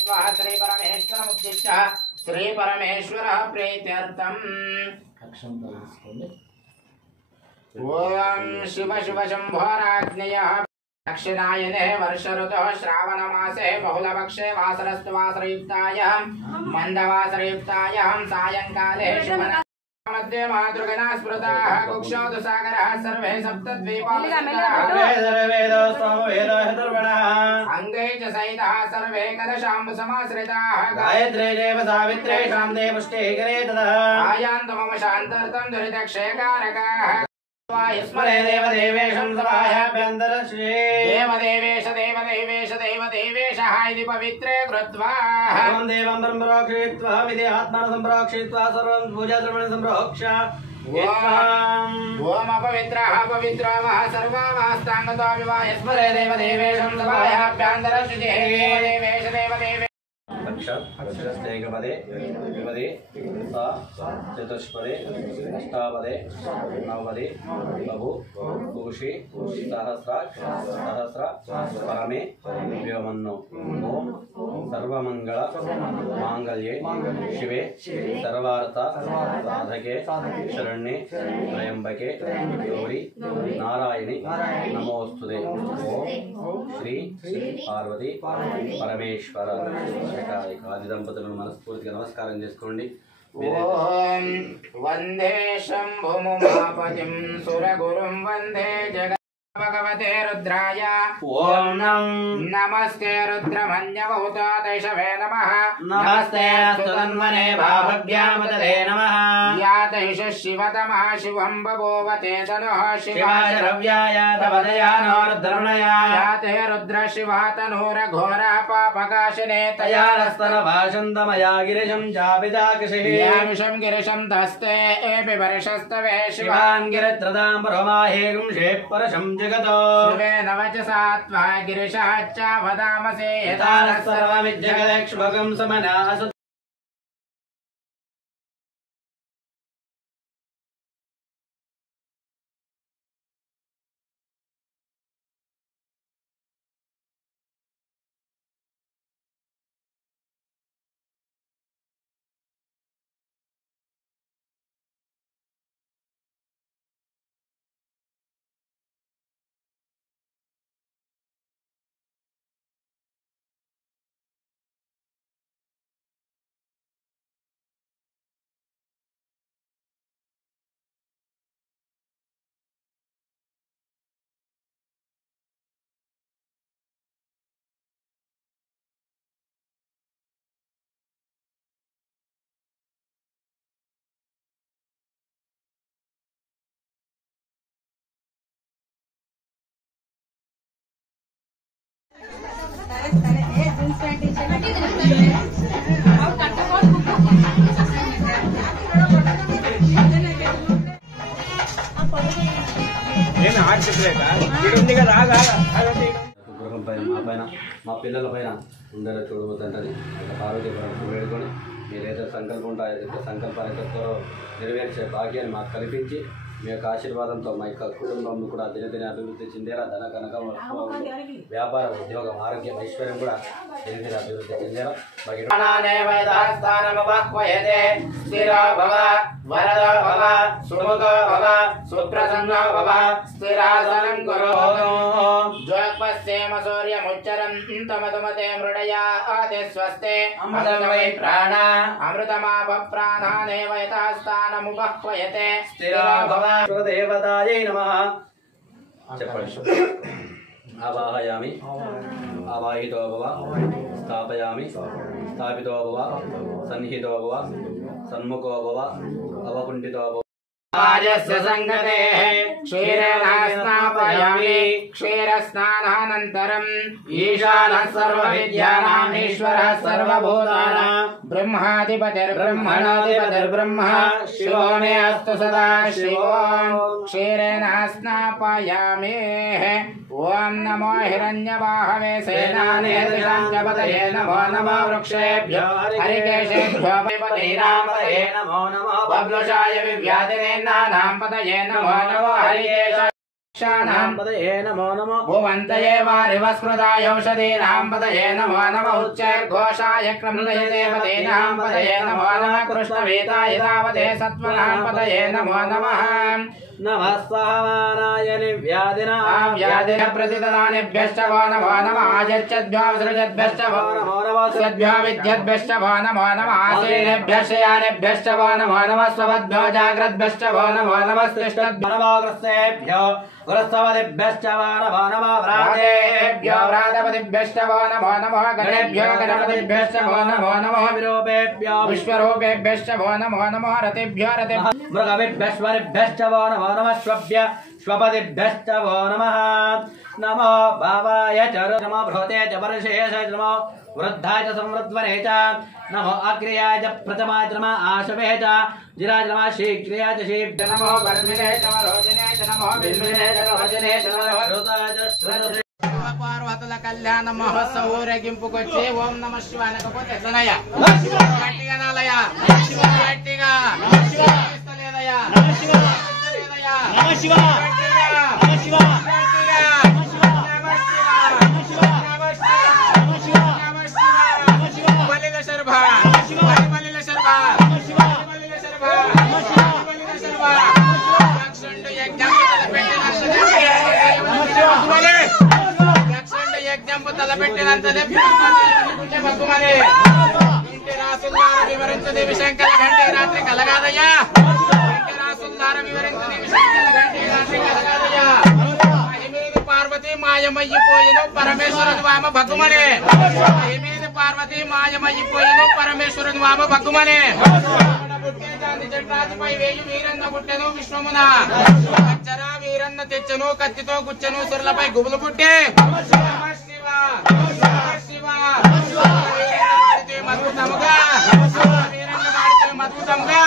कारयित्वा श्री परमेश्वरमुद्दिश्य श्री परमेश्वर प्रीत्यर्थम् ओम शिव शिव शंभोराज्ञयः दक्षिणायने वर्ष ऋतुः श्रावण मासे बहुलपक्षे वासरस्तु वासरयुक्तायां मन्दवासरयुक्तायां सायंकाले शुभन मध्ये मातृगणा स्मृताः कुक्षोदु सागरः सर्वे सप्तद्वीपाः अंगै च सहिताः सर्वे कलशाम्बु समाश्रिताः गायत्रे देव सावित्रे शान्ते पुष्टे करे ततः आयान्तु मम शान्तर्तं दुरितक्षयकारकाः स्मरे देवदेवेशं सभायाभ्यन्तरश्री देवदेवेश देवदेवेश देवदेवेशः इति पवित्रे कृत्वा ओम देवं ब्रह्मरोक्षित्वा विदे आत्मनं संप्रोक्षित्वा सर्वं पूजाद्रव्याणि संप्रोक्ष्य ओम अपवित्रः पवित्रो मः सर्वमास्ताङ्गतो विवाह स्मरे देवदेवेशं सभायाभ्यन्तरश्री देवदेवेश देवदेवेश अक्षतेकपदे विपदे चतुष्पदे अष्टापदे नवपदे बहु भूषि सहस्र परमे व्योमन्नो ओम सर्वमंगल मांगल्ये शिवे सर्वार्थ साधके शरण्ये त्र्यंबके गौरी नारायणी नमोस्तुते ओम श्री पार्वती परमेश्वर आदि దంపతులను మనస్ఫూర్తిగా నమస్కారం చేసుకోండి ఓం వందే శంభుముమాపతిం సురగురుం వందే జగ भगवते रुद्राय ओम नमस्ते रुद्रमन्यवहुतादैषवे नमः नमस्ते अस्तुतन्वने भाभव्यामतले नमः यातैष शिवतमः शिवं बभूवते तनुः शिवाशरव्याय तवदयानो रुद्रमणया याते रुद्र शिवः तनूरघोरः पापकाशिने तयारस्तनभाषन्तमया गिरिशं चापिताकृषिः यामिषं गिरिशं तस्ते एपि वर्षस्तवे शिवान् गिरित्रदां परमाहेगुं शेपरशं जगतो शिवेन वचसा त्वा गिरिशः च वदामसे यथा सर्वमिज्जगदक्षुभगं समनासु మా పిల్లల పైన ఉండేలా చూడబోతుంటది పార్వతీ పరమేశ్వరుని వేడుకొని మీరైతే సంకల్పం ఉంటాయో సంకల్పాన్ని నెరవేర్చే భాగ్యాన్ని మాకు కల్పించి మీ యొక్క ఆశీర్వాదంతో మా యొక్క కుటుంబం కూడా దినదిన అభివృద్ధి చెందేలా ధన కనకం వ్యాపార ఉద్యోగం ఆరోగ్యం ఐశ్వర్యం కూడా దినదిన అభివృద్ధి చెందేలా సూర్యముచ్చరంతమతుమతే మృడయా ఆది స్వస్తే అమృతమై ప్రాణ అమృతమాప ప్రాణానేవ యథాస్థానముపహ్వయతే స్థిరా భవ దేవతాయై నమః చెప్పండి ఆవాహయామి ఆవాహితో భవ స్థాపయామి స్థాపితో భవ సన్నిహితో భవ సన్ముఖో భవ అవకుంఠితో భవ आजस्य संगतेः क्षीरेण स्नापयामि क्षीरस्नानानन्तरम् ईशानः सर्वविद्यानाम् ईश्वरः सर्वभूतानां ब्रह्माधिपतिर्ब्रह्मणोऽधिपतिर्ब्रह्म शिवो मे अस्तु सदा शिवो क्षीरेण स्नापयामि ओम नमो हिरण्यवाहवे सेनानेतृशाञ्जपतये नमो नमो वृक्षेभ्यो हरिकेशेभ्यो पतिरामतये नमो नमो बब्लुषाय विव्याधिने नानां पतये नमो नमो हरिकेश पदये नमो नमः भुवन्तये वारिवस्मृताय औषधीनां पदये नमो नमः उच्चैर्घोषाय क्रन्दये देवतीनां पदये नमो नमः कृष्णवेदाय तावते सत्त्वनां पदये नमो नमः नमः सहमानाय निर्व्याधिनां व्याधिः प्रतिददानेभ्यश्च वो नमो नमः आयच्छद्भ्यो सृजद्भ्यश्च वो नमो नमः सद्भ्यो विद्यद्भ्यश्च वो नमो नमः आसीनेभ्यश्च यानेभ्यश्च वो नमो नमः स्ववद्भ्यो जाग्रद्भ्यश्च वो नमो नमः स्तिष्ठद्भ्यो वृत्सवदिभ्यश्च वो नमो नमः व्रातेभ्यो व्रातपतिभ्यश्च वो नमो नमः गणेभ्यो गणपतिभ्यश्च वो नमो नमः विरूपेभ्यो विश्वरूपेभ्यश्च वो नमो नमः रतिभ्यो रतिभ्यो मृगविभ्यश्वरिभ्यश्च वो नमो नमः श्वपदिभ्यश्च वो नमः नमो भावाय च नमो बृहते च वर्षेश नमो वृद्धाय च संवृद्ध्वने च नमो अग्र्याय च प्रथमाय च नमः आशवे च जिराय च नमः शीघ्राय च शीघ्र नमो वर्धिने च रोजने च नमो बिल्विने च वजने च नमो श्रुताय च श्रुत పార్వతుల కళ్యాణ మహోత్సవ ఊరేగింపుకొచ్చి ఓం నమ శివాయ అనకపోతే ఎట్లనయ్యా గట్టిగా నాలయ్యా గట్టిగా లేదయ్యా తలపెట్టినంతనే ఇంటి రాసుల్లార వివరించు దివిశంకర గంటే రాత్రి కలగాదయ్యా ఇంటి రాసుల్లార వివరించు దివిశంకర గంటే రాత్రి కలగాదయ్యా మహిమీది పార్వతి మాయమయ్యిపోయిను పరమేశ్వరుని వామ భగ్గుమనే మహిమీది పార్వతి మాయమయ్యిపోయిను పరమేశ్వరుని వామ భగ్గుమనే జట్రాజుపై వేయు వీరన్న పుట్టెను విశ్వమున అచ్చరా వీరన్న తెచ్చెను కత్తితో గుచ్చెను సుర్లపై గుబులు పుట్టే మద్భుతముగా వీరన్న వాడితే మద్భుతముగా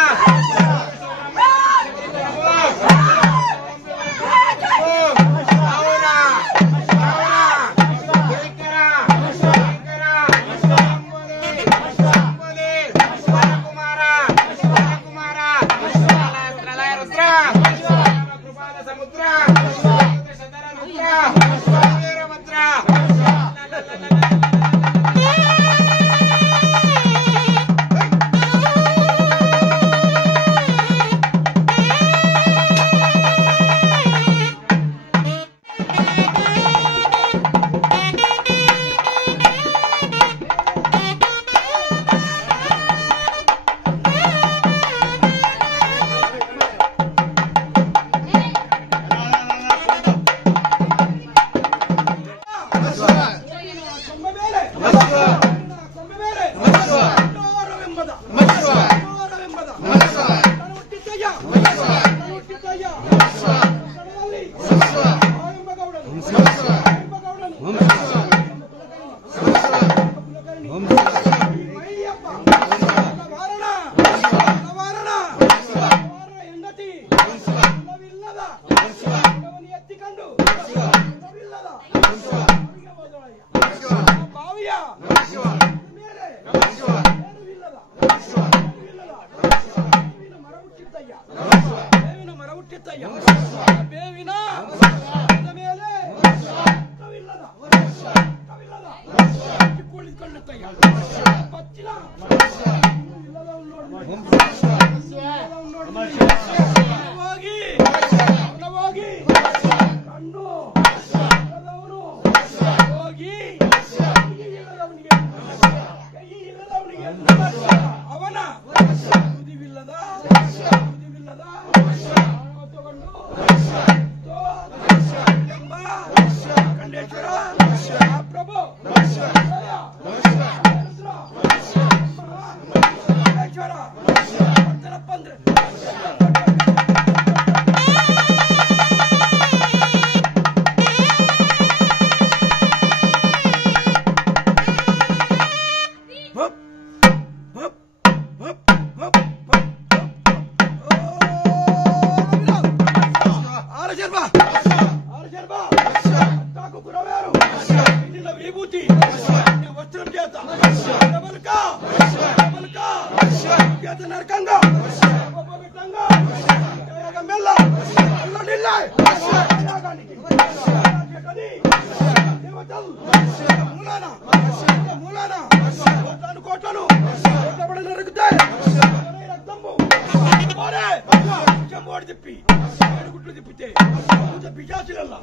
Mella, తిప్పి గుట్లు తిప్పితే పిశాచులల్లా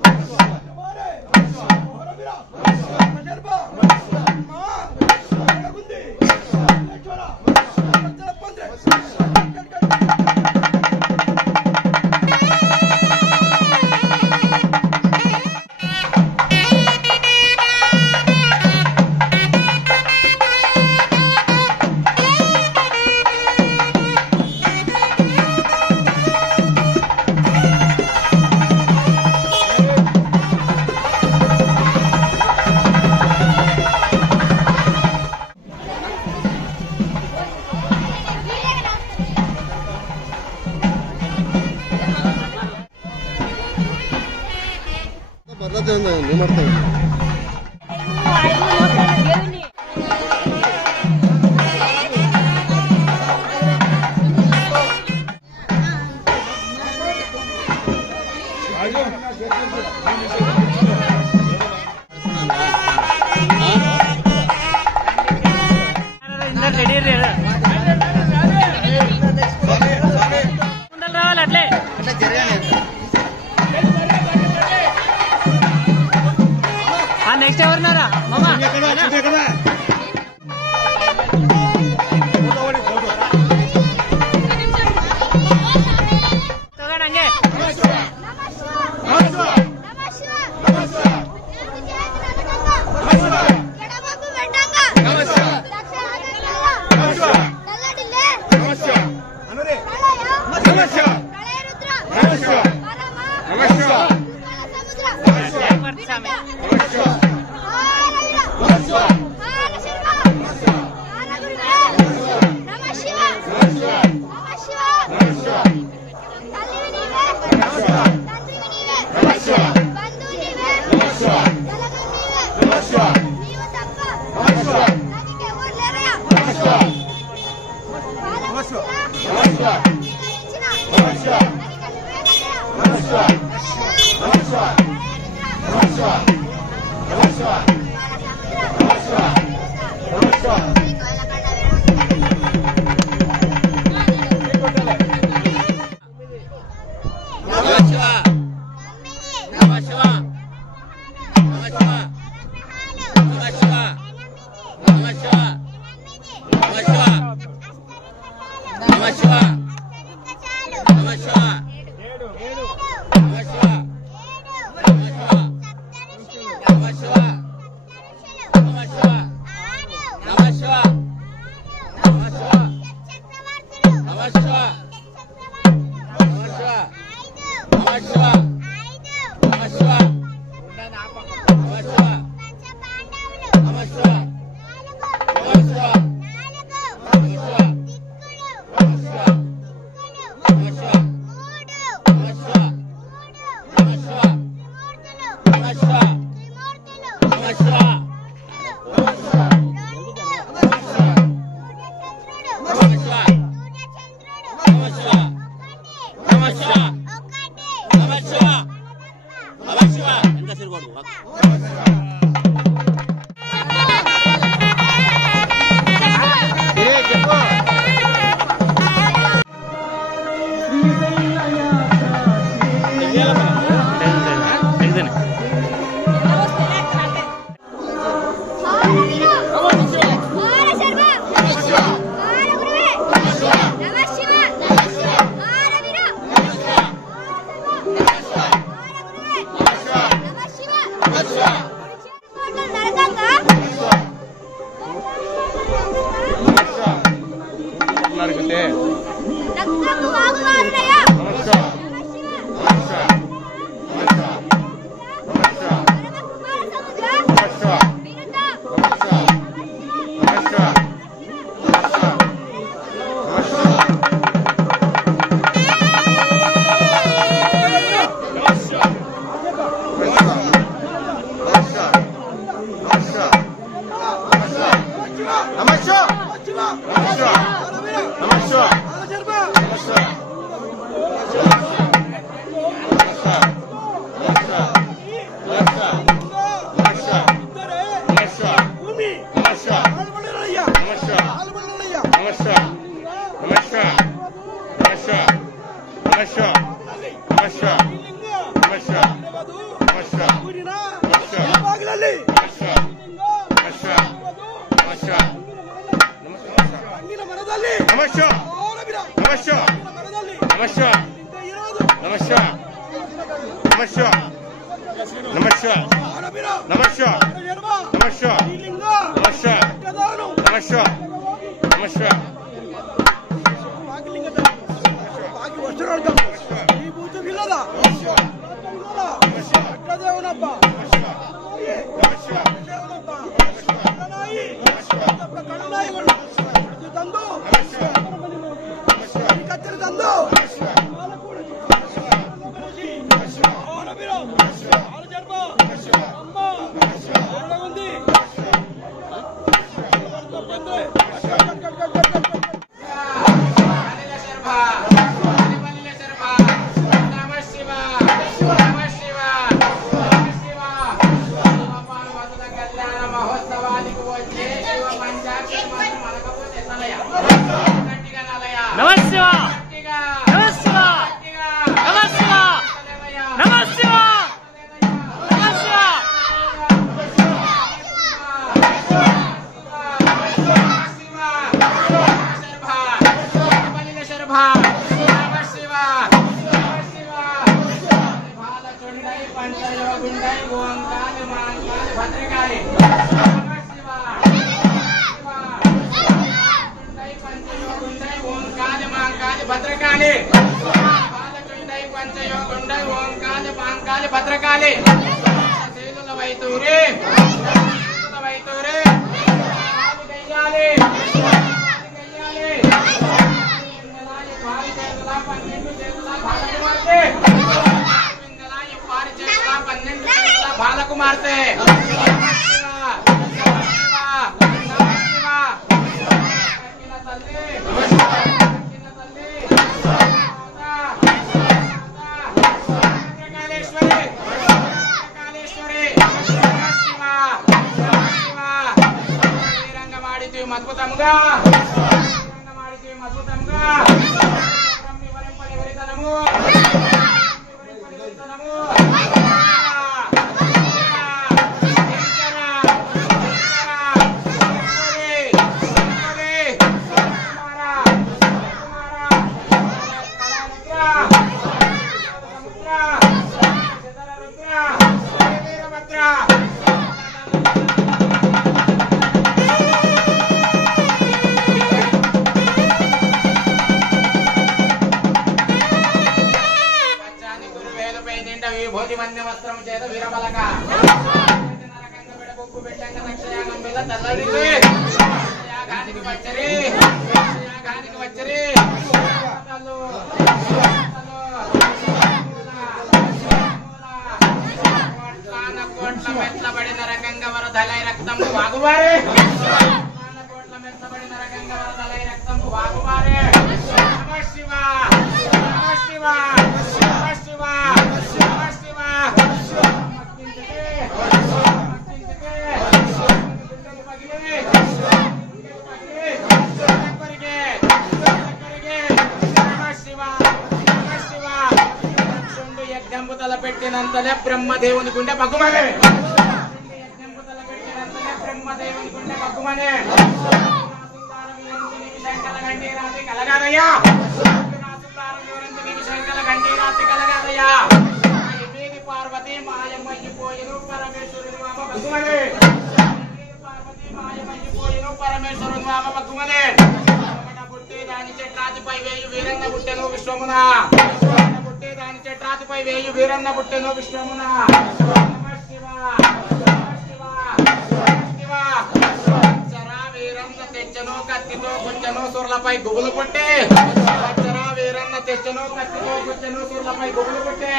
నెక్స్ట్ ఎవరున్నారా మామా Namaskar. ನಮಸ್ಕಾರ ನಮಸ್ಕಾರ ನಮಸ್ಕಾರ ನಮಸ್ಕಾರ ನಮಸ್ಕಾರ ನಮಸ್ಕಾರ ನಮಸ್ಕಾರ ನಮಸ್ಕಾರ ನಮಸ್ಕಾರ ನಮಸ್ಕಾರ ನಮಸ್ಕಾರ ನಮಸ್ಕಾರ ಈ ಭೂತವಿಲ್ಲದ ದೇವನಪ್ಪ ಕಣ್ಣಾಯಿಗಳು ತಂದು ಕತ್ತರಿ ತಂದು భద్రకాళి చేతుల వైతూరి బాలకుమార్తె అద్భుతంగా భోజి మంది వస్త్రం చేత వీరబలక బొగ్గు పెట్టంగ నక్షయాగం మీద తల్లడిగానికి వచ్చరి కోట్ల మెట్లబడిన రకంగా వరదలై రక్తము వాగువారే కోట్ల మెట్లబడిన రకంగా వరదలై రక్తము వాగువారే నమ శివ నమ శివ నమ శివ యజ్ఞంపు తలపెట్టినంతనే బ్రహ్మదేవుని గుండె పగ్గుమనే యజ్ఞంపు తలపెట్టినంతనే బ్రహ్మదేవుని గుండె పగ్గుమనే కలగాదయ్యా కలగాదయ్యా పార్వతి మాయమయ్యిపోయిను పరమేశ్వరుని మామ భగవనే పార్వతి మాయమయ్యిపోయిను పరమేశ్వరుని మామ భగవనే పుట్టి దాని చెట్రాతిపై వేయు వీరన్న పుట్టెను విశ్వమున పుట్టి దాని చెట్రాతిపై వేయు వీరన్న పుట్టెను విశ్వమున నమ శివ చరా వీరన్న తెచ్చను కత్తితో గుచ్చను సుర్లపై గుబులు పుట్టే చరా వీరన్న తెచ్చను కత్తితో గుచ్చను సుర్లపై గుబులు పుట్టే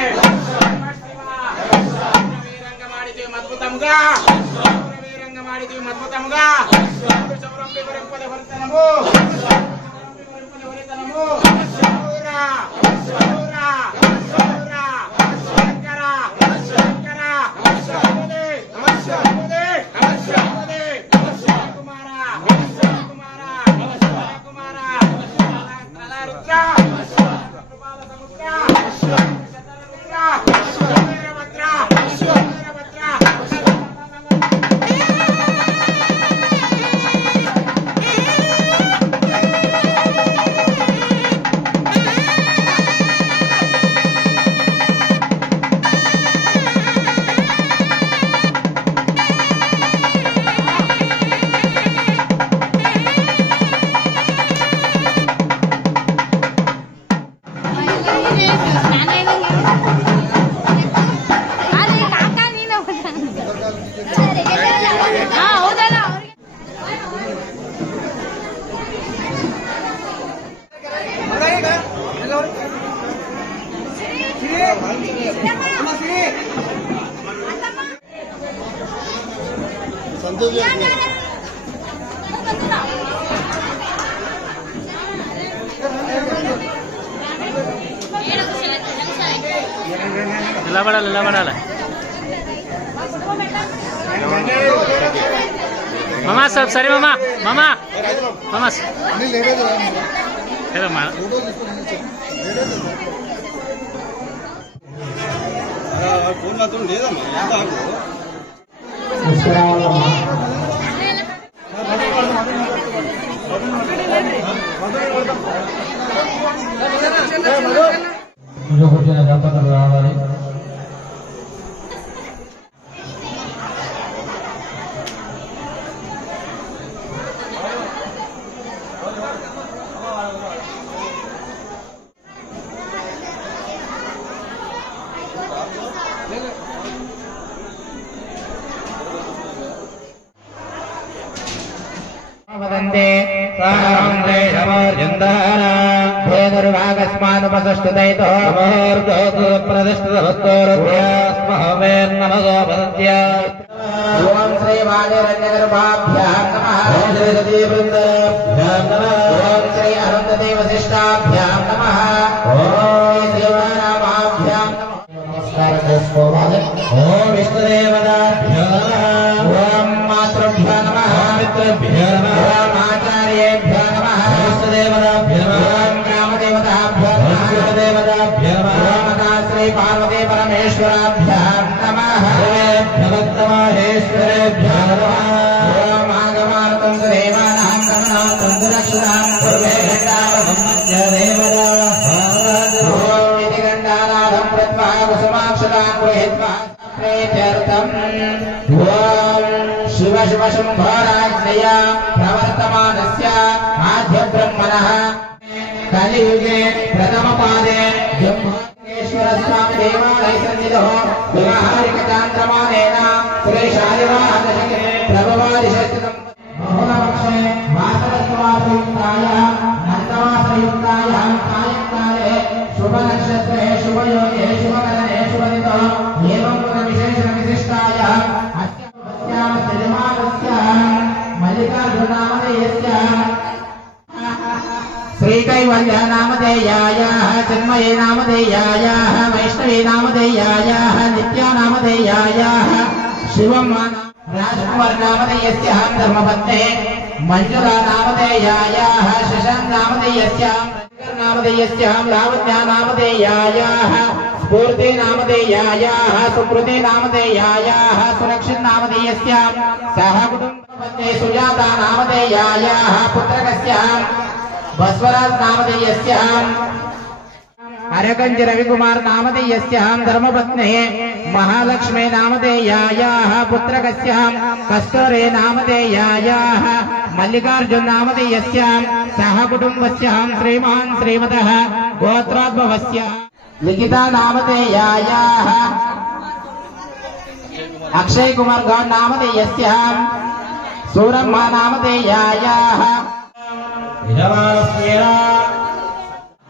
అద్భుతంగా పడాలి మామా సరే మామా లేదమ్మా కూర్చున్న దంపతులు రావాలి. वदन्ते सारान्ते शमोर्जन्दाना भेदुर्भागस्मानुपसष्टुदैतो समोर्दोतु प्रतिष्ठितवस्तोरुभ्यास्महमेर्नमगो वदन्त्य ॐ श्री वाणिरण्यगर्भाभ्यां नमः ॐ श्री सतीवृन्दाभ्यां नमः ॐ श्री अरुन्धती वसिष्ठाभ्यां नमः ॐ देवानामाभ्यां नमस्कारं చేసుకోవాలి. ఓం విష్ణుదేవతాభ్యో నమః ఓం మాతృభ్యో నమః మిత్రేభ్యో నమః ఓం ఆచార్యేభ్యో నమః విష్ణుదేవతాభ్యో నమః ఓం గ్రామదేవతాభ్యో నమః విష్ణుదేవతాభ్యో నమః ఓం శ్రీ పార్వతీ పరమేశ్వరాభ్యో నమః భగవద్మహేశ్వరేభ్యో నమః ఓం ఆగమార్తం దేవానాం కరుణాం రక్షణాం కుర్మే గండావమస్య దేవతా ఓం ఇతి గండానాథం ప్రత్వా కుసుమాక్షరాం గృహీత్వా ప్రేత్యర్థం ఓం శివ శివ శంభోరాజ్ఞయా ప్రవర్తమానస్య ఆద్య బ్రహ్మణః కలియుగే ప్రథమ పాదే బ్రహ్మేశ్వర స్వామి దేవాలయ సన్నిధో వ్యవహారిక చాంద్రమానేన శ్రీ శాలివాహనశకే ప్రభవాదిశస్తం బహుళపక్షే వాసరస్వాసయుక్తాయ నందవాసయుక్తాయ సాయంకాలే శుభ నక్షత్రే శుభయోగే శుభకరణే శుభదితో ఏవం విశేషణ విశిష్టాయ అత్యామ సిరిమానస్య మల్లికార్జునామదేయస్య श्रीकैवल्य नामधेयायाः चिन्मये नामधेयायाः वैष्णवे नामधेयायाः नित्या नामधेयायाः शिवं राजकुमार नामधेयस्याः धर्मपत्ने मंजुला नामधेयायाः शशांक नामधेयस्याः नामधेयस्याः लावण्या नामधेयायाः स्फूर्ति नामधेयायाः सुकृति नामधेयायाः सुरक्षित नामधेयस्याः सह कुटुम्बपत्ने सुजाता नामधेयायाः पुत्रकस्याः बसवराज नामधेयस्यां अरकंज रविकुमार नामधेयस्यां धर्मपत्ने महालक्ष्मी नामधेयायाः पुत्रकस्यां कस्तूरे नामधेयायाः मल्लिकार्जुन नामधेयस्यां सह कुटुम्बस्यां श्रीमान् श्रीमतः गोत्रोद्भवस्य लिखिता नामधेयायाः अक्षय कुमार गौड़ नामधेयस्यां सूरम्मा नामधेयायाः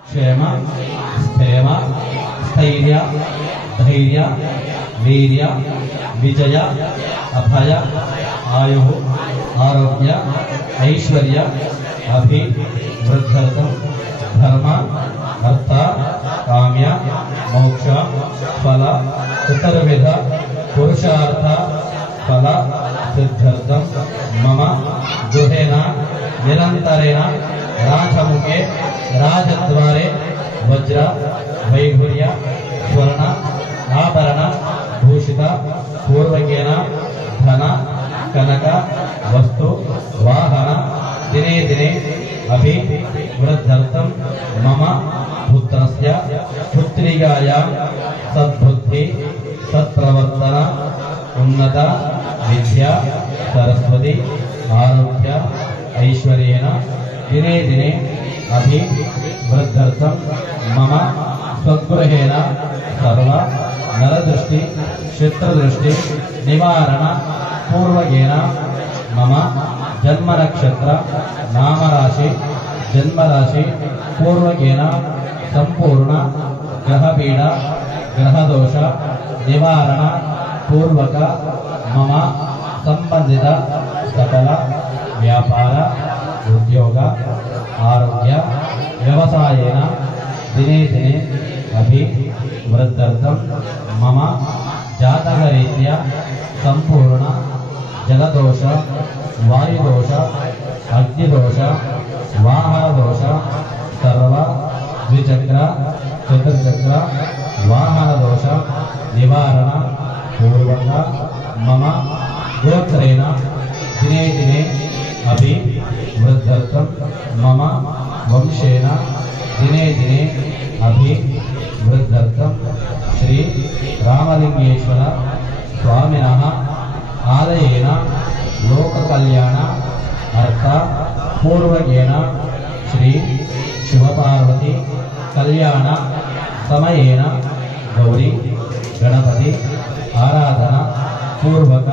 क्षेम स्थेम स्थैर्य धैर्य वीर्य विजय अभय आयु आरोग्य ऐश्वर्य अभिवृद्धर्थं धर्म अर्थ काम्य मोक्ष फल चतुर्विध पुरुषार्थ फल सिद्ध्यर्थं मम गृहेण निरंतरेण राजमुखे राजद्वारे वज्र वैढूर्य स्वर्ण आभरण भूषित पूर्वकेन धन कनक वस्तु वाहन दिने दिने अभिवृद्धर्थं मम पुत्रस्य पुत्रिकायां सद्बुद्धि सत्प्रवर्तन उन्नत विद्या सरस्वती आरोग्य ऐश्वर्येण दिने दिने अभिवृद्धर्थं मम स्वगृहेण सर्व नरदृष्टि क्षेत्रदृष्टि निवारण पूर्वकेन मम जन्म नक्षत्र नामराशि जन्मराशि पूर्वकेन संपूर्ण ग्रहपीडा ग्रहदोष निवारण पूर्वक मम संबंधित सकल व्यापार उद्योग आरोग्य व्यवसायेन दिने दिने अभिवृद्ध्यर्थं मम जातकरीत्या संपूर्ण जलदोष वायुदोष अग्निदोष वाहनदोष सर्व द्विचक्र चतुर्चक्र वाहनदोष निवारण पूर्वक मम गोत्रेण दिने दिने अभिवृद्ध्यर्थं मम वंशेन दिने दिने अभिवृद्ध्यर्थं श्री रामलिंगेश्वर स्वामिनः आलयेन लोककल्याण अर्थ पूर्वकेन श्री शिवपार्वती कल्याण समयेन गौरी गणपति आराधना पूर्वक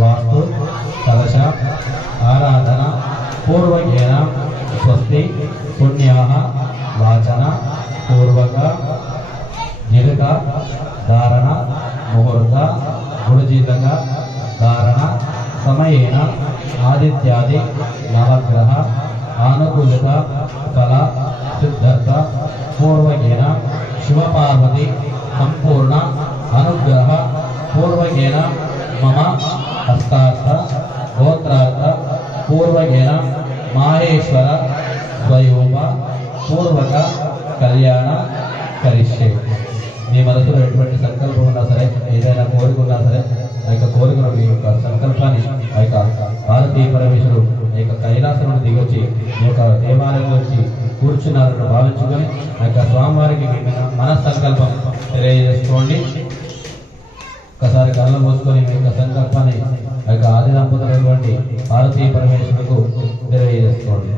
वास्तु कलश आराधना पूर्वकेन स्वस्ति पुण्याः वाचन पूर्वक जिलक धारण मुहूर्त गुरुजीलक धारण समयेन आदित्यादि नवग्रह आनुकूलित फल सिद्धर्थ पूर्वकेन शिवपार्वती संपूर्ण अनुग्रह पूर्वकेन मम हस्तार्थ गोत्रार्थ पूर्वकेन माहेश्वर स्वरूप पूर्वक कल्याण करिष्ये మీ మనసులో ఎటువంటి సంకల్పం ఉన్నా సరే ఏదైనా కోరిక ఉన్నా సరే ఆ యొక్క కోరికను మీ యొక్క సంకల్పాన్ని ఆ యొక్క భారతీయ పరమేశ్వరుడు ఆ యొక్క కైలాసం నుండి దిగొచ్చి ఈ యొక్క దేవాలయంలో వచ్చి కూర్చున్నారని భావించుకొని ఆ యొక్క స్వామివారికి మనస్సంకల్పం తెలియజేసుకోండి. ఒకసారి కళ్ళ మూసుకొని మీ యొక్క సంకల్పాన్ని ఆ యొక్క ఆది దంపతులైనటువంటి భారతీయ పరమేశ్వరులకు తెలియజేసుకోండి.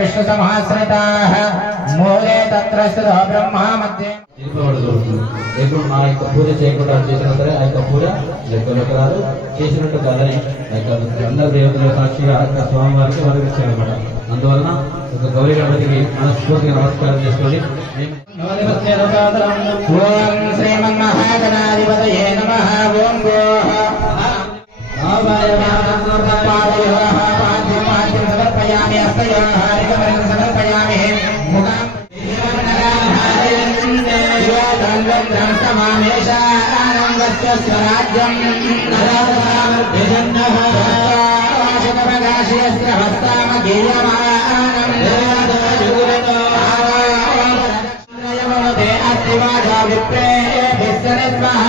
विष्णु समाश्रिताः मूले तत्र स्थितो ब्रह्मा मध्ये ఇప్పుడు మా యొక్క పూజ చేయకుండా చేసినా సరే ఆ యొక్క పూజ లెక్కలోకి రాదు. చేసినట్టు కాదని ఆ యొక్క అందరు దేవతల సాక్షిగా ఆ యొక్క స్వామివారికి వరవిచ్చారనమాట. అందువలన ఒక గౌరీ గణపతికి మనస్ఫూర్తిగా నమస్కారం చేసుకోండి. ఓం శ్రీమన్మహాగణాధిపతయే నమః. ఓం గోః समर्पयामि हस्तयोः हरिकमलं समर्पयामि मुखं समामेशानन्दस्य स्वराज्यं नरकाशकप्रकाशयस्य हस्तामगीयमानम् अस्तिवाजा विप्रे विस्तरस्मः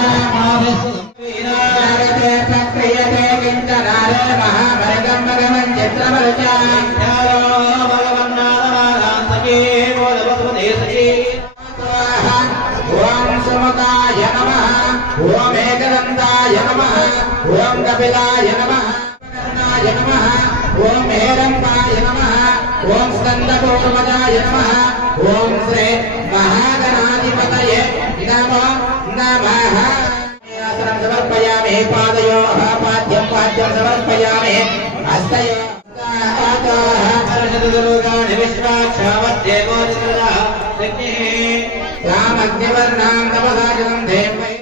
प्रक्रियते किञ्चनारे महामरगं भगवन् चित्रमरुचा ओम सुमताय नमः. ओम एकदन्ताय नमः. ओम कपिलाय नमः. कर्णाय नमः. ओम हेरम्बाय नमः. ओम स्कन्दपूर्वजाय नमः. ओम श्री महागणाधिपतये नमो नमः. आसनं समर्पयामि. पादयोः पाद्यं पाद्यं समर्पयामि. हस्तयोः रामज्ञवर्णां नवराजनं देवै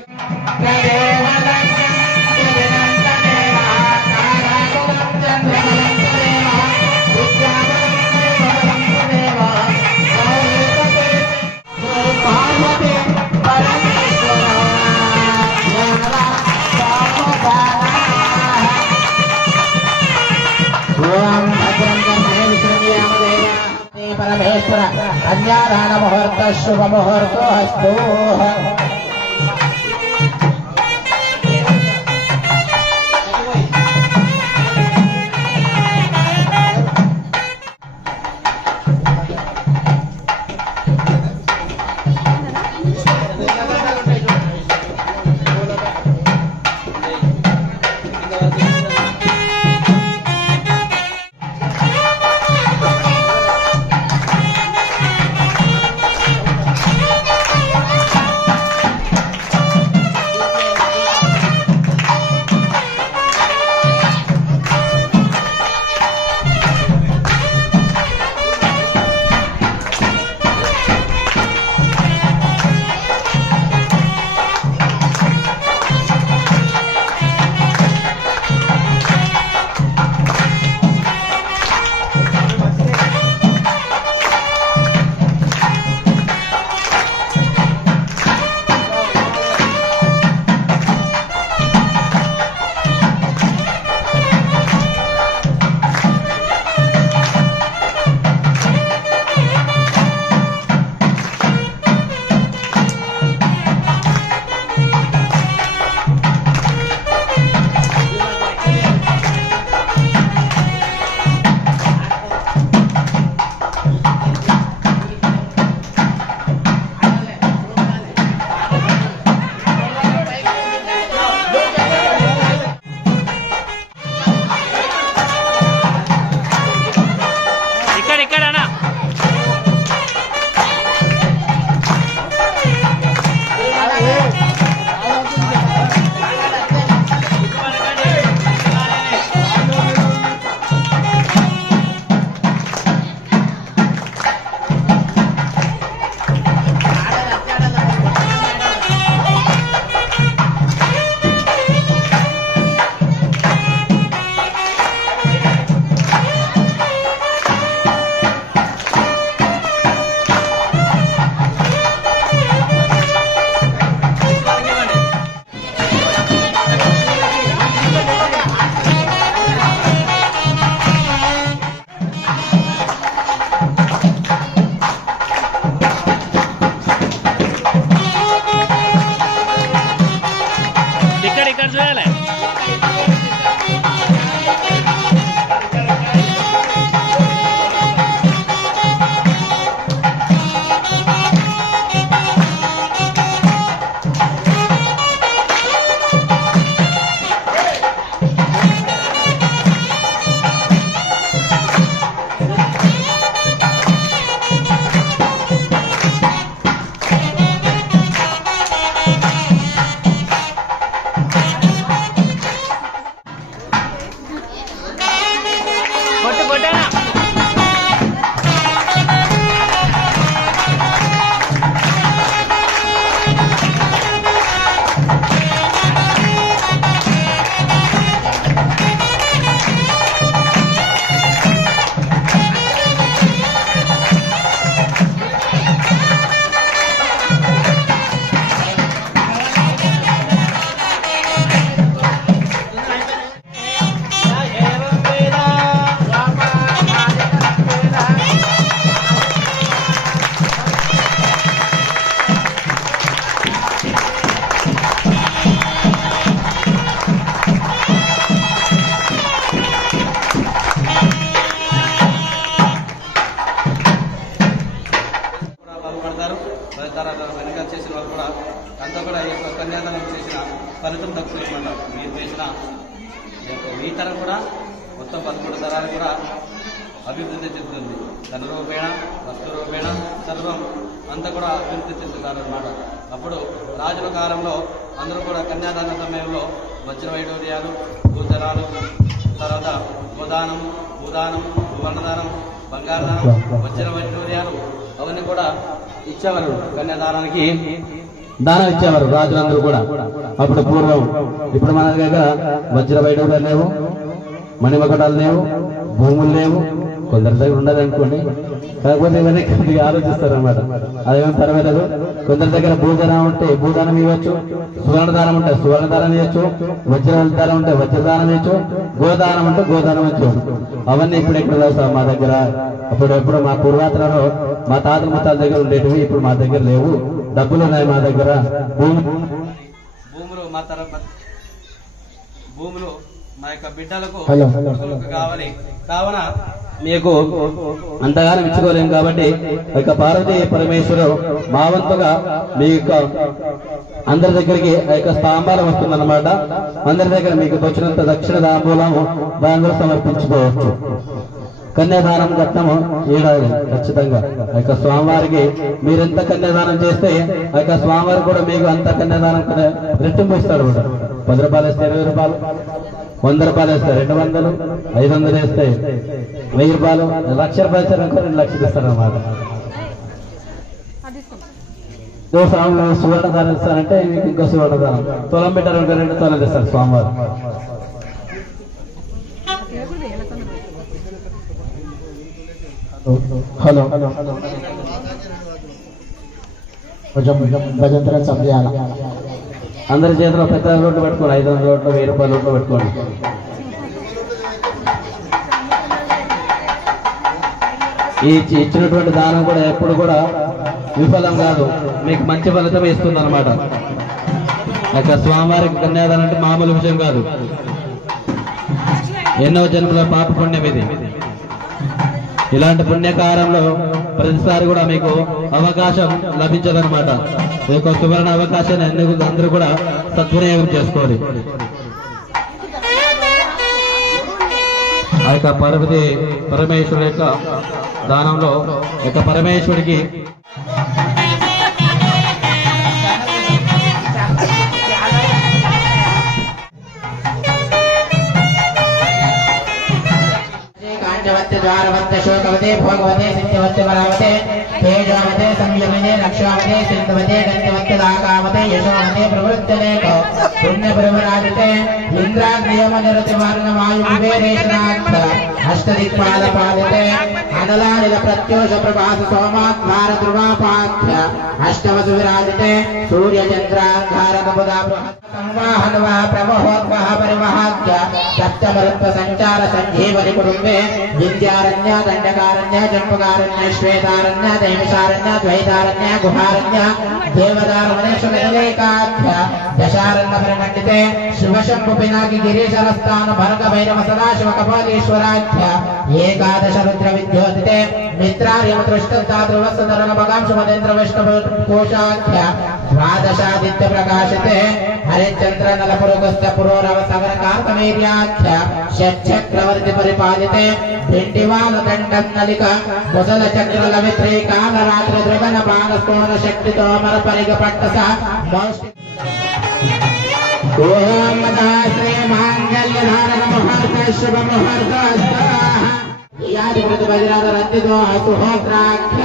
परमेश्वर कन्यादान मुहूर्त शुभ मुहूर्तो अस्तु. వెనక చేసిన వాళ్ళు కూడా అంతా కూడా ఈ యొక్క కన్యాదానం చేసిన ఫలితం దక్కుతుందన్నమాట. మీరు చేసిన మీ తరం కూడా మొత్తం 11 తరాలు కూడా అభివృద్ధి చెందుతుంది. ధనరూపేణ వస్తురూపేణ సర్వం అంతా కూడా అభివృద్ధి చెందుతారన్నమాట. అప్పుడు రాజుల కాలంలో అందరూ కూడా కన్యాదాన సమయంలో వజ్ర వైడూర్యాలు, భూధనాలు, తర్వాత గోదానం, భూదానం, సువర్ణదానం, బంగారదానం, వజ్ర వైడూర్యాలు అవన్నీ కూడా ఇచ్చేవారు. కన్యాదానానికి దానం ఇచ్చేవారు రాజులందరూ కూడా. అప్పుడు పూర్వం ఇప్పుడు మన దగ్గర వజ్ర వైడూర్యాలు లేవు, మణిమకటాలు లేవు, భూములు లేవు. కొందరి దగ్గర ఉండదు అనుకోండి, కాకపోతే ఇవన్నీ కొద్దిగా ఆలోచిస్తారనమాట. అదేమో పర్వాలేదు. కొందరి దగ్గర భూదానం ఉంటే భూదానం ఇవ్వచ్చు, సువర్ణదానం ఉంటే సువర్ణదానం ఇవ్వచ్చు, వజ్రదానం ఉంటే వజ్రదానం ఇవ్వచ్చు, గోదానం ఉంటే గోదానం ఇవ్వచ్చు. అవన్నీ ఇప్పుడు ఎక్కడ లేవు మా దగ్గర. ఎప్పుడు మా పూర్వాతలలో మా తాతల ముత్తాల దగ్గర ఉండేటివి ఇప్పుడు మా దగ్గర లేవు. డబ్బులు ఉన్నాయి మా దగ్గర. భూములు మా యొక్క బిడ్డలకు కావాలి. కావున మీకు అంతగానం ఇచ్చుకోలేము కాబట్టి ఇక పార్వతీ పరమేశ్వరు మా వంతుగా మీ యొక్క అందరి దగ్గరికి ఆ యొక్క స్తాంబాలం వస్తుందన్నమాట. అందరి దగ్గర మీకు వచ్చినంత దక్షిణ తాంబూలము దానిలో సమర్పించుకోవచ్చు. కన్యాదానం కట్నము ఏడాది ఖచ్చితంగా ఆ యొక్క స్వామివారికి మీరెంత కన్యాదానం చేస్తే ఆ యొక్క స్వామివారి కూడా మీకు అంత కన్యాదానం రెట్టింపు ఇస్తాడు. 10 రూపాయలు వేస్తే 20 రూపాయలు, 100 రూపాయలు వేస్తే 200, 500 వేస్తే 1000 రూపాయలు, 1,00,000 రూపాయలు ఇస్తారు, 2 లక్షలు ఇస్తారు అన్నమాట. స్వామి సువర్ణదానం ఇస్తారంటే మీకు ఇంకో సువర్ణదానం, తులం పెట్టారు 2 తులాలు ఇస్తారు స్వామివారు. హలో కొంచెం భజంత్రం సమయాల అందరి చేతిలో పెద్ద నోట్లు పెట్టుకోండి, 500 నోట్లు, 1000 రూపాయల నోట్లు పెట్టుకోండి. ఈ ఇచ్చినటువంటి దానం కూడా ఎప్పుడు కూడా విఫలం కాదు, మీకు మంచి ఫలితం ఇస్తుంది అనమాట. ఇక స్వామివారికి కన్యాదానం అంటే మామూలు విషయం కాదు. ఎన్నో జన్మల పాప పుణ్యం ఇది. ఇలాంటి పుణ్యకారంలో ప్రతిసారి కూడా మీకు అవకాశం లభించదనమాట. ఈ యొక్క సువర్ణ అవకాశాన్ని అందరూ కూడా సద్వినియోగం చేసుకోవాలి. ఆ యొక్క పార్వతీ పరమేశ్వరుడు యొక్క దానంలో యొక్క పరమేశ్వరుడికి द्वारवत्ते शोकवते भोगवते सिद्धिवत्ते वरावते तेजोवते संयमते रक्षावते सिद्धवते गन्धवत्ते दाकावते यशोवते प्रवृत्तलेको पुण्यप्रवराजते इन्द्राग्नियमनिरतिवर्णवायुविवेरेशनाथ अष्टदिक्पादपादते अनलानिल प्रत्योष प्रभास सोमाद्वार ध्रुवापाध्य अष्टवसु विराजते सूर्यचन्द्राङ्गारकपदा संवाहनवः प्रवहोद्वः महात्य सप्तमरुत्व संचार संजीवनि कुटुंबे विद्यारण्य दंडकारण्य जंपकारण्य श्वेतारण्य दैवशारण्य द्वैतारण्य गुहारण्य देवदारण्येकाख्य दशारण्य परिमंडिते शिवशंभु पिनाकी गिरीशरस्थान भर्ग भैरव सदाशिव कपालीश्वराख्य एकादश रुद्र विद्योतिते मित्रार्यम दृष्टता ध्रुवस्तरण भगांश मदेन्द्र वैष्णव कोशाख्य द्वादशादित्य प्रकाशिते हरिश्चंद्र नलपुरुगस्त्य पुरोरव सगर कार्तमेर्याख्य षट्चक्रवर्ति परिपालिते भिंडिवाल दंडं नलिका मुसल चक्र लवित्रे काल रात्र द्रगन बाण स्तोण शक्ति तोमर परिग पट्टस ओम नमः श्री मांगल्य धारक मुहूर्त शुभ मुहूर्त यादि वज्राद रत्तितो सुहोत्राख्य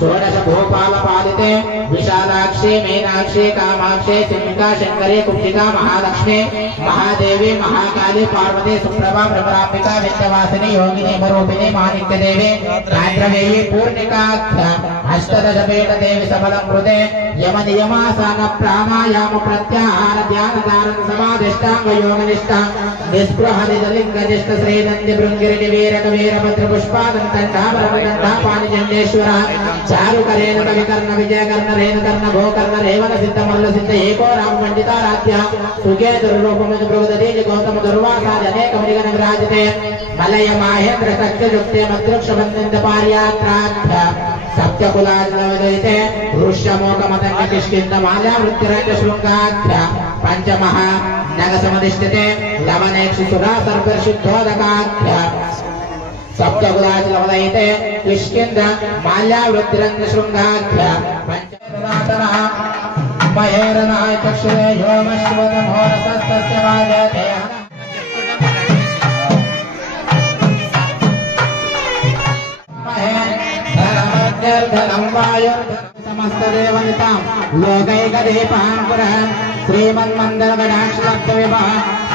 षोडश भूपाल पालिते विशालाक्षी मीनाक्षी कामाक्षी चिन्मिका शंकरी कुब्जिका महालक्ष्मी महादेवी महाकाली पार्वती सुप्रभा भ्रमरांबिका विद्यावासिनी योगिनी स्वरूपिणी माणिक्य देवी गायत्रवेयी पूर्णिकाख्य अष्टदश पीठ देवी सबलं कृते यम नियमासन प्राणायाम प्रत्याहार ध्यान धारण समाधिष्टांग योगनिष्ठा निस्पृह निजलिंगजिष्ठ श्रीनंदि भृंगिरि वीरक वीरभद्र पुष्पादंता वरदंता पाणिजन्येश्वर चारु करेण कवि कर्ण विजय कर्ण रेण कर्ण भो कर्ण रेवण सिद्ध मल्ल सिद्ध एको राम पंडिताराध्य सुखे दुर्रूपमुज प्रभुदीज गौतम दुर्वासा अनेक मृगन विराजते मलय माहेन्द्र सत्य युक्ते मद्रुक्ष बंदित पार्यात्राख्य सप्तकुलाजनवदयिते ऋष्यमोक मतंग किष्किंद माल्या वृत्तिरंग शृंगाख्य पंचमः नग समधिष्ठिते लवनेक्षु सुरा सर्वशुद्धोदकाख्य सप्तकुलाजनवदयिते किष्किंद माल्या वृत्तिरंग शृंगाख्य पंचमः महेरनाय चक्षुरे योमश्वत घोरसस्तस्य वाजते समस्त देवनितां लोकैकदीपांकुर श्रीमन्मन्दरगणाक्षलब्धविभः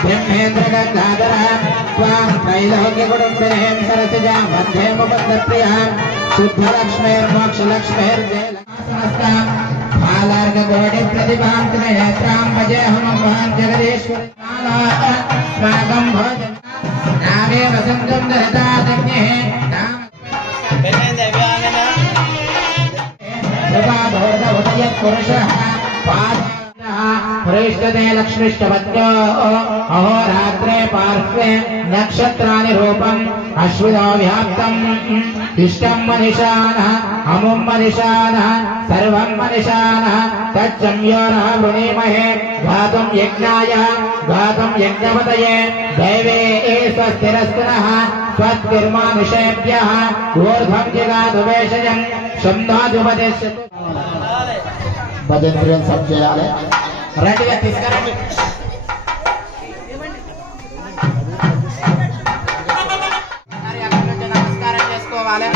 ब्रह्मेन्द्र गंगाधर त्वां त्रैलोक्यकुटुम्बिनीं सरसिजां वन्दे मुकुन्दप्रियां शुद्धलक्ष्मीर्मोक्षलक्ष्मीर्जयलक्ष्मीर्नमस्तां बालार्घकोटिप्रतिभां त्रिनेत्रां भजेऽहं भवान् जगदीश्वरमागं भोजन नामे वसन्तं दहतादग्निः प्रेष्ठते लक्ष्मीष्टपत्यो अहोरात्रे पार्श्वे नक्षत्राणि रूपम् अश्विनो व्याप्तम् इष्टं मनिषानः अमुं मनिषानः सर्वं मनिषानः तच्चम्योरः वृणीमहे घातुं यज्ञाय घातुं यज्ञपतये दैवे स्वस्तिरस्तिनः स्वस्तिर्मानुषेभ्यः ऊर्ध्वं जिगातुवेशयम् शब्दादुपदेश्यते భజంత్రియం సబ్ చేయాలి. రెడీగా తీసుకురండి. నమస్కారం చేసుకోవాలి.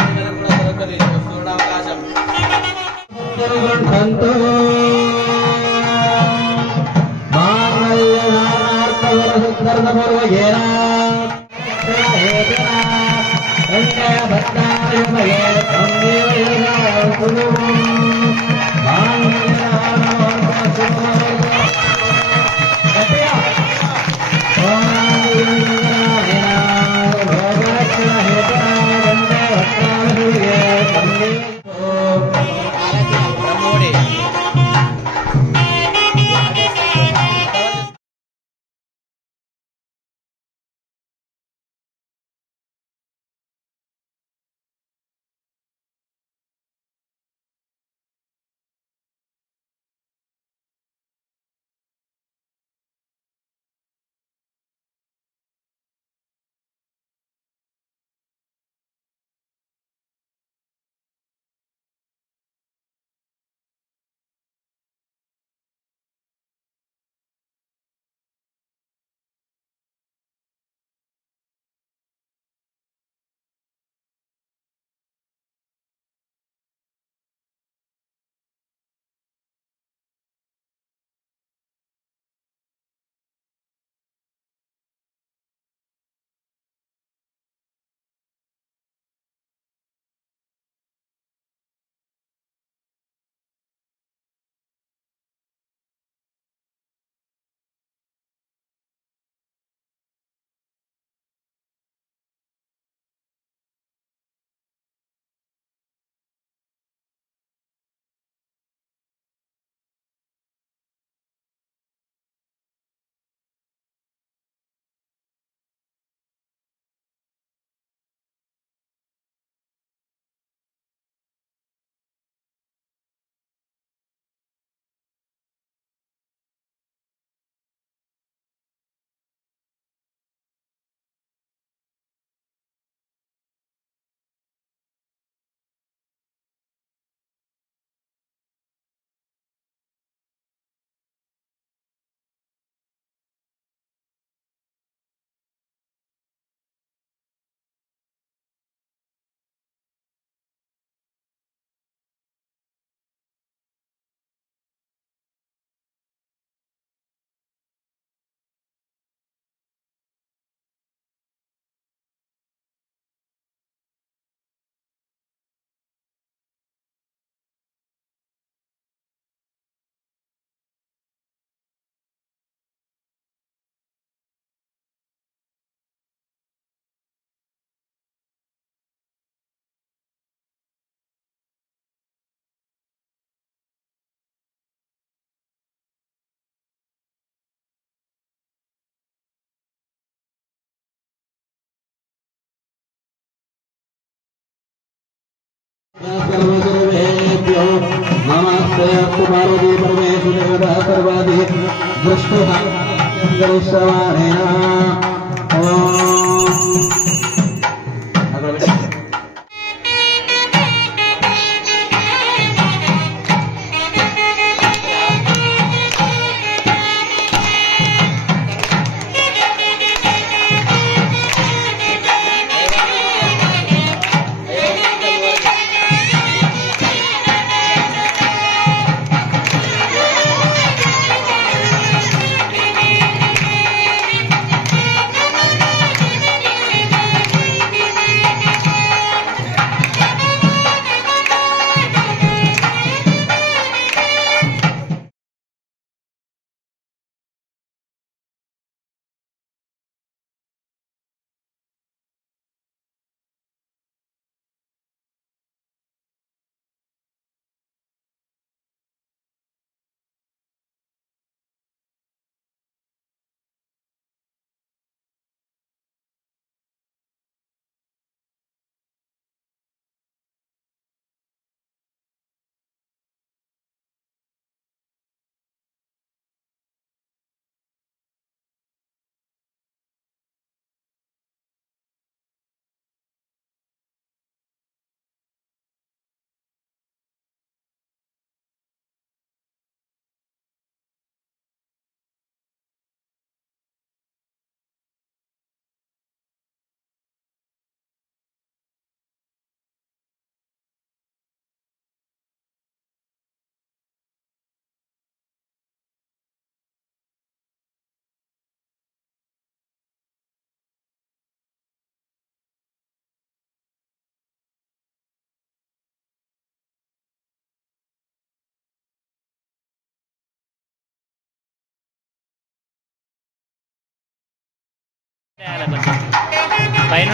सर्वसर्वेभ्यो नमस्ते अस्तु पार्वती परमेश्वरदेवता सर्वादि दृष्टवाणेन పైన